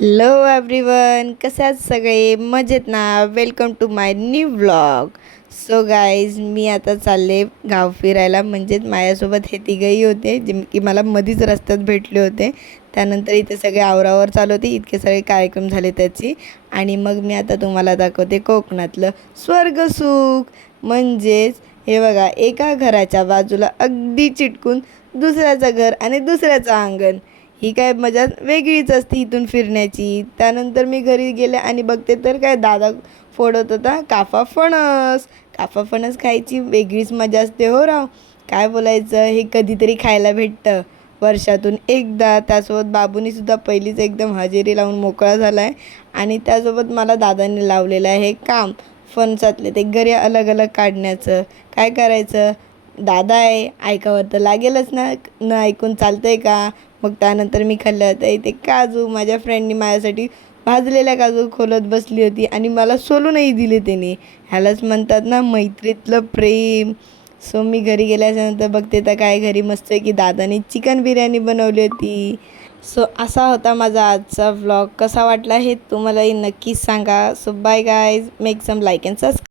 Hello everyone, कसे आहात सगळे? मजेत ना? Welcome to my new vlog. So guys, मी आता चालले गाव फिरायला. म्हणजेच माझ्यासोबत हे तिघंही होते जे की मला मधीच रस्त्यात भेटले होते. त्यानंतर इथे सगळे आवरावर चालू होते, इतके सगळे कार्यक्रम झाले त्याची. आणि मग मी आता तुम्हाला दाखवते कोकणातलं स्वर्गसुख. म्हणजेच हे बघा, एका घराच्या बाजूला अगदी चिटकून दुसऱ्याचं घर आणि दुसऱ्याचं अंगण. ही काय मजा वेगळीच असते इथून फिरण्याची. त्यानंतर मी घरी गेले आणि बघते तर काय दादा फोडत होता काफा फणस. काफा फणस खायची वेगळीच मजा असते हो राव. काय बोलायचं, हे कधीतरी खायला भेटतं वर्षातून एकदा. त्यासोबत बाबूनीसुद्धा पहिलीच एकदम हजेरी लावून मोकळा झाला आहे. आणि त्यासोबत मला दादाने लावलेलं आहे हे काम, फणसातले ते घरी अलग अलग काढण्याचं. काय करायचं, दादा आहे, ऐकावं तर लागेलच ना, न ऐकून चालतं आहे का? मग त्यानंतर मी खाल्लं. तर इथे काजू माझ्या फ्रेंडनी माझ्यासाठी भाजलेल्या काजू खोलत बसली होती आणि मला सोलूनही दिले त्याने. ह्यालाच म्हणतात ना मैत्रीतलं प्रेम. सो मी घरी गेल्याच्यानंतर बघते तर काय, घरी मस्त की दादाने चिकन बिर्याणी बनवली होती. सो असा होता माझा आजचा व्लॉग. कसा वाटला हे तुम्हालाही नक्कीच सांगा. So bye guys, make some like and subscribe.